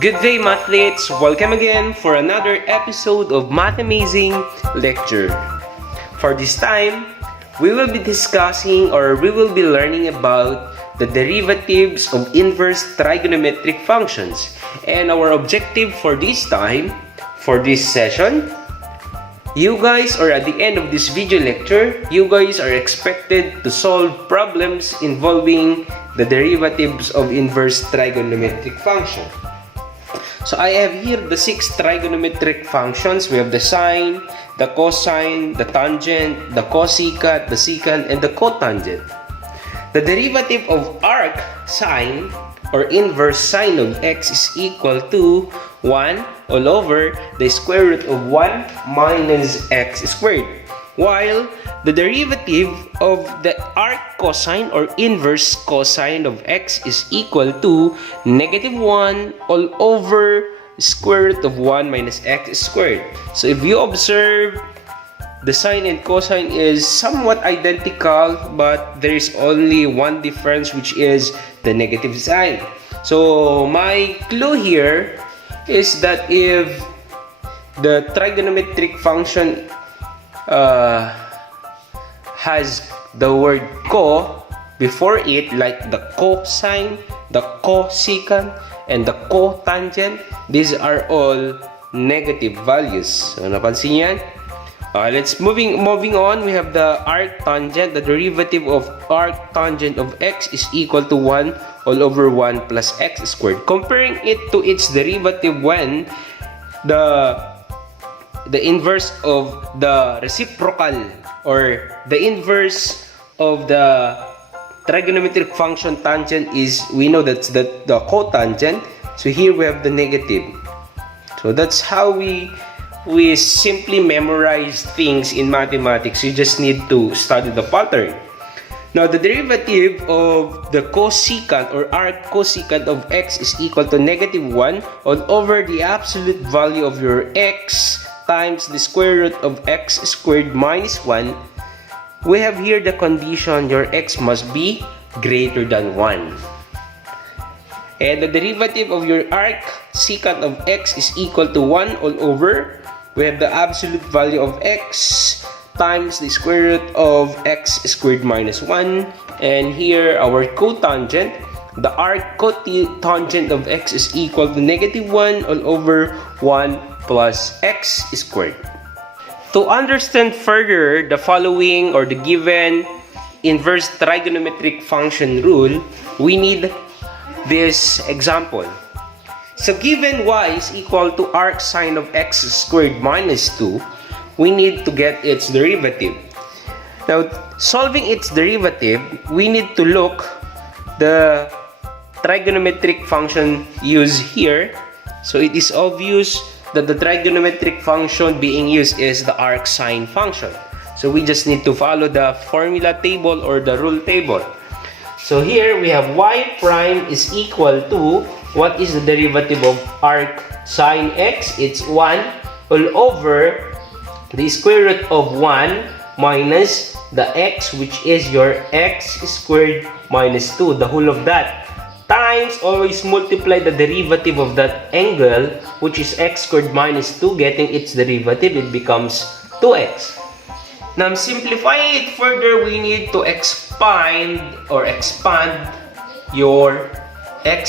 Good day, mathletes! Welcome again for another episode of Math Amazing Lecture. For this time, we will be discussing or we will be learning about the derivatives of inverse trigonometric functions. And our objective for this time, for this session, you guys, or at the end of this video lecture, you guys are expected to solve problems involving the derivatives of inverse trigonometric function. So I have here the 6 trigonometric functions. We have the sine, the cosine, the tangent, the cosecant, the secant, and the cotangent. The derivative of arc sine or inverse sine of x is equal to 1 all over the square root of 1 minus x squared. While the derivative of the arc cosine or inverse cosine of x is equal to negative 1 all over square root of 1 minus x squared. So if you observe, the sine and cosine is somewhat identical, but there is only one difference, which is the negative sign. So my clue here is that if the trigonometric function has the word co before it, like the cosine, the cosecant, and the cotangent, these are all negative values. So napansin yan? Let's moving on. We have the arc tangent. The derivative of arc tangent of x is equal to 1 all over 1 plus x squared. Comparing it to its derivative when the inverse of the reciprocal or the inverse of the trigonometric function tangent is, we know that's the cotangent. So here we have the negative. So that's how we simply memorize things in mathematics. You just need to study the pattern. Now, the derivative of the cosecant or arc cosecant of x is equal to negative 1 all over the absolute value of your x times the square root of x squared minus 1. We have here the condition your x must be greater than 1. And the derivative of your arc secant of x is equal to 1 all over. We have the absolute value of x times the square root of x squared minus 1. And here our cotangent, the arc cotangent of x is equal to negative 1 all over 1 plus x squared. To understand further the following or the given inverse trigonometric function rule, we need this example. So given y is equal to arc sine of x squared minus 2, we need to get its derivative. Now, solving its derivative, we need to look the trigonometric function used here. So it is obvious that the trigonometric function being used is the arc sine function. So we just need to follow the formula table or the rule table. So here we have y prime is equal to, what is the derivative of arc sine x? It's 1 all over the square root of 1 minus the x, which is your x squared minus 2, the whole of that, times, always multiply the derivative of that angle, which is x squared minus 2, getting its derivative, it becomes 2x. Now, simplifying it further, we need to expand your x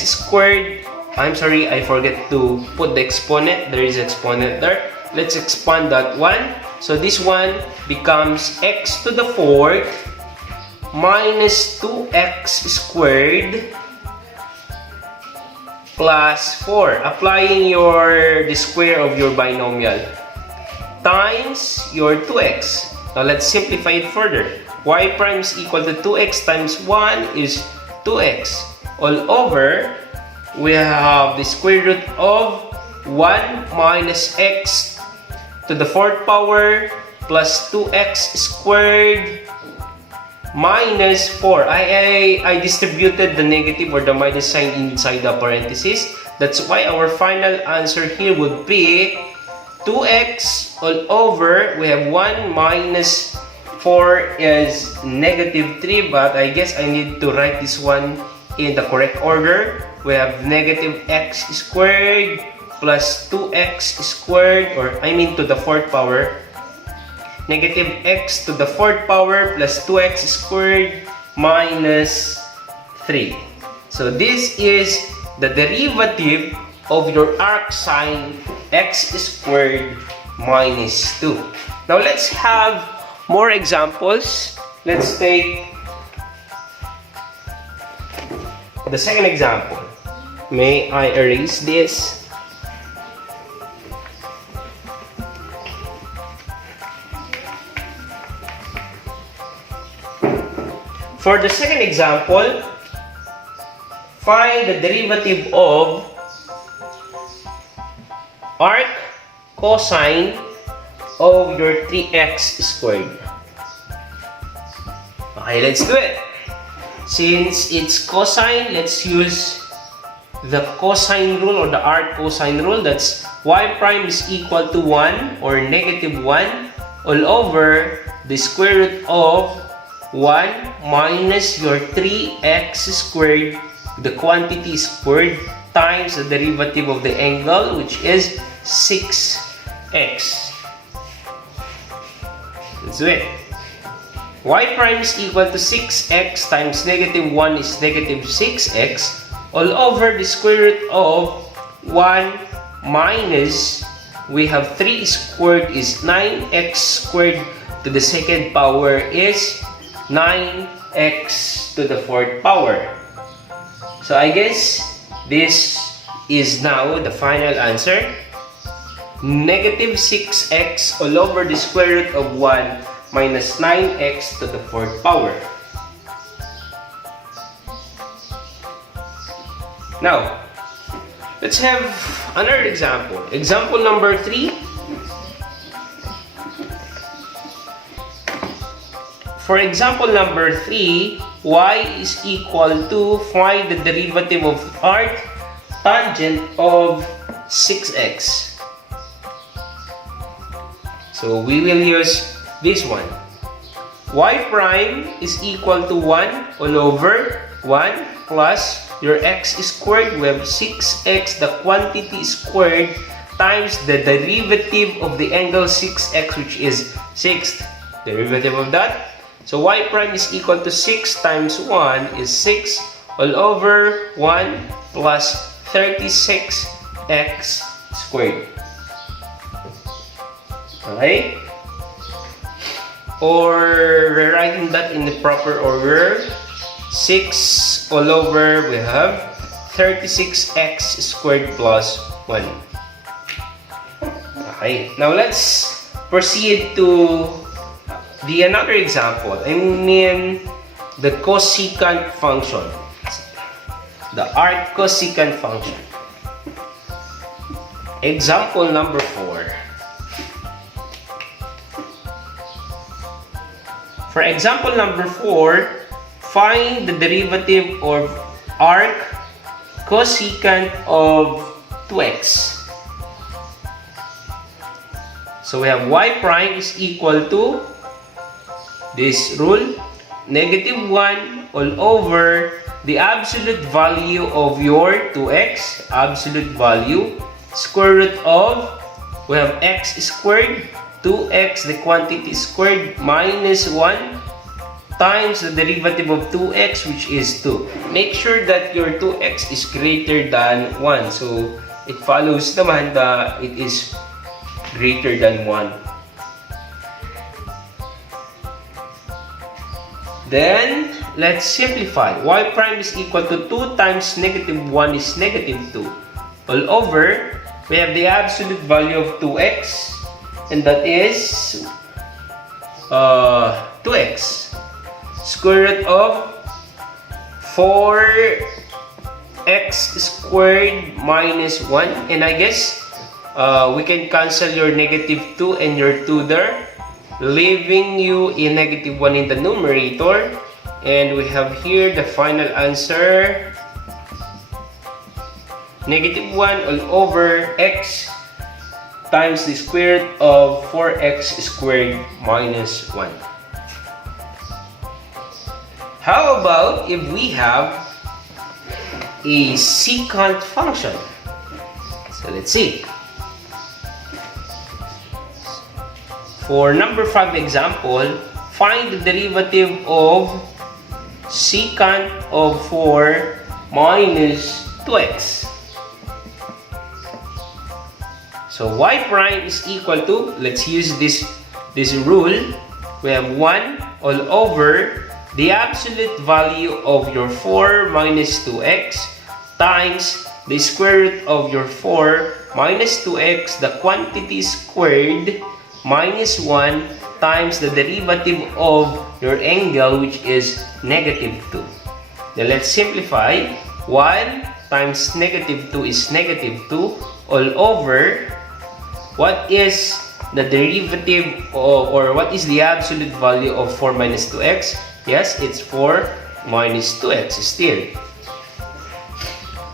squared. I'm sorry, I forget to put the exponent. There is exponent there. Let's expand that one. So this one becomes x to the 4th minus 2x squared plus 4, applying the square of your binomial, times your 2x. Now let's simplify it further. Y prime is equal to 2x times 1 is 2x all over. We have the square root of 1 minus x to the 4th power plus 2x squared minus 4. I distributed the negative or the minus sign inside the parenthesis. That's why our final answer here would be 2x all over. We have 1 minus 4 is negative 3, but I guess I need to write this one in the correct order. we have negative x squared plus 2x squared, or I mean to the fourth power. Negative x to the fourth power plus 2x squared minus 3. So this is the derivative of your arc sine x squared minus 2. Now let's have more examples. Let's take the second example. May I erase this? For the second example, find the derivative of arc cosine of your 3x squared. Okay, let's do it. Since it's cosine, let's use the cosine rule or the arc cosine rule. That's y prime is equal to 1 or negative 1 all over the square root of 1 minus your 3x squared, the quantity squared, times the derivative of the angle, which is 6x. Let's do it. Y prime is equal to 6x times negative 1 is negative 6x all over the square root of 1 minus, we have 3 squared is 9x squared to the second power is 9x to the fourth power. So I guess this is now the final answer. Negative 6x all over the square root of 1 minus 9x to the fourth power. Now, let's have another example. Example number 3. For example number 3, y is equal to find the derivative of arc tangent of 6x. So we will use this one. Y prime is equal to 1 all over 1 plus your x squared. We have 6x, the quantity squared, times the derivative of the angle 6x, which is 6th derivative of that. So y prime is equal to 6 times 1 is 6 all over 1 plus 36x squared. Okay? Or rewriting that in the proper order, 6 all over, we have 36x squared plus 1. Okay, now let's proceed to the another example. I mean the cosecant function, the arc cosecant function. Example number 4. For example number 4, find the derivative of arc cosecant of 2x. So we have y prime is equal to this rule, negative 1 all over the absolute value of your 2x, absolute value, square root of, we have x squared, 2x, the quantity squared, minus 1 times the derivative of 2x, which is 2. Make sure that your 2x is greater than 1. So it follows naman that it is greater than 1. Then, let's simplify. Y prime is equal to 2 times negative 1 is negative 2. All over, we have the absolute value of 2x, and that is 2x. Square root of 4x squared minus 1. And I guess we can cancel your negative 2 and your 2 there, leaving you a negative 1 in the numerator. And we have here the final answer, negative 1 all over x times the square root of 4x squared minus 1. How about if we have a secant function. So let's see. For number 5 example, find the derivative of secant of 4 minus 2x. So y prime is equal to, let's use this rule. We have 1 all over the absolute value of your 4 minus 2x times the square root of your 4 minus 2x, the quantity squared, minus 1 times the derivative of your angle, which is negative 2. Then let's simplify. 1 times negative 2 is negative 2 all over what is the derivative or what is the absolute value of 4 minus 2x? Yes, it's 4 minus 2x still.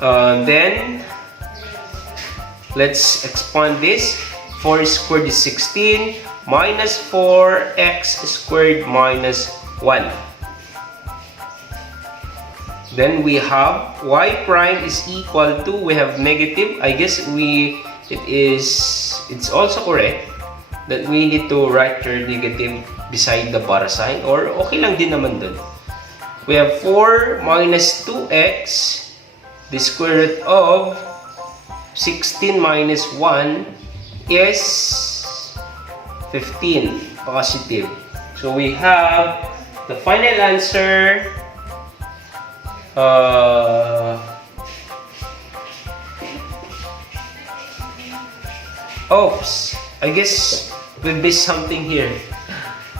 Then let's expand this. 4 squared is 16 minus 4x squared minus 1. Then we have y prime is equal to, we have negative. I guess it's also correct that we need to write your negative beside the para sign, or okay lang din naman dun. We have 4 minus 2x, the square root of 16 minus 1 is 15, positive. So we have the final answer. Oops, I guess we missed something here.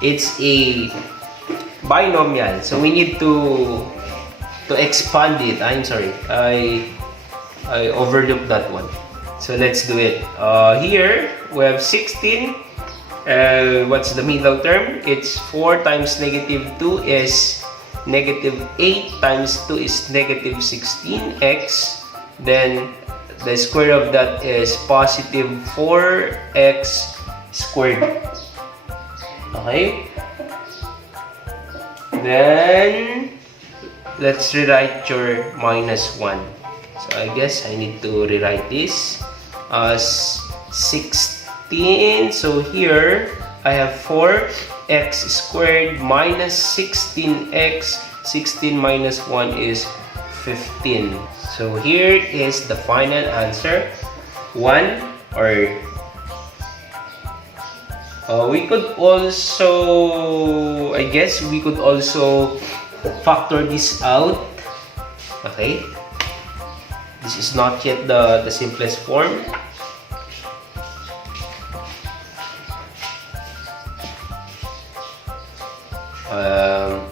It's a binomial, so we need to expand it. I'm sorry, I overlooked that one. So let's do it. Here we have 16. What's the middle term? It's 4 times negative 2 is negative 8 times 2 is negative 16x. Then the square of that is positive 4x squared. Okay? Then let's rewrite your minus 1. So I guess I need to rewrite this as 16. So here I have 4x squared minus 16x. 16 minus 1 is 15. So here is the final answer. 1, or we could also, I guess we could also factor this out. Okay, this is not yet the simplest form.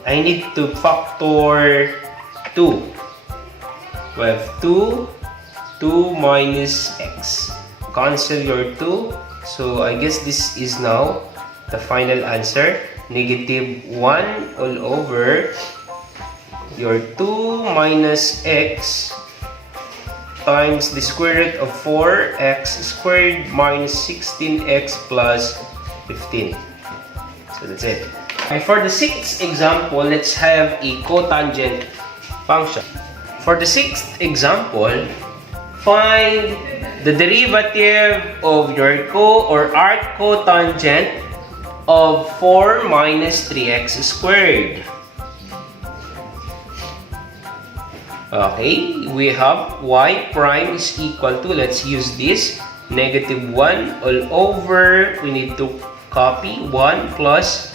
I need to factor 2. We have 2 minus x. Cancel your 2. So I guess this is now the final answer. Negative 1 all over your 2 minus x times the square root of 4x squared minus 16x plus 15. So that's it. And for the 6th example, let's have a cotangent function. For the 6th example, find the derivative of your arc cotangent of 4 minus 3x squared. Okay, we have y prime is equal to, let's use this, negative 1 all over, we need to copy 1 plus,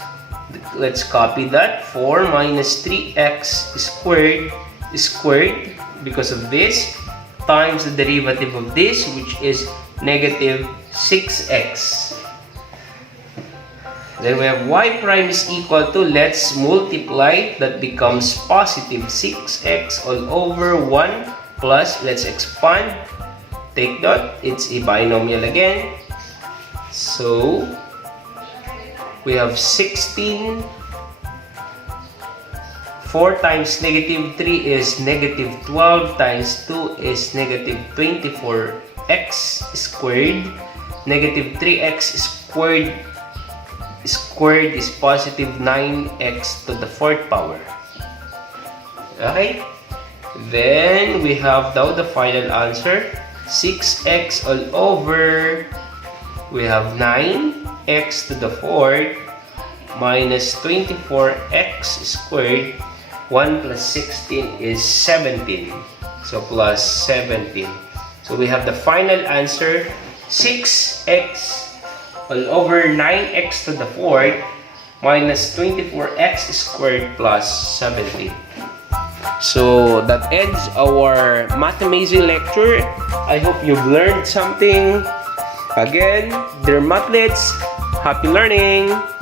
let's copy that, 4 minus 3x squared because of this, times the derivative of this, which is negative 6x. Then we have y prime is equal to, let's multiply, that becomes positive 6x all over 1 plus, let's expand, take that, it's a binomial again. So we have 16, 4 times negative 3 is negative 12 times 2 is negative 24x squared. Negative 3x squared is positive 9x to the 4th power. Okay? Then, we have now the final answer. 6x all over, we have 9x to the 4th minus 24x squared. 1 plus 16 is 17. So, plus 17. So, we have the final answer. 6x all over 9x to the 4th minus 24x squared plus 17. So that ends our Math Amazing lecture. I hope you've learned something. Again, dear Mathlets, happy learning!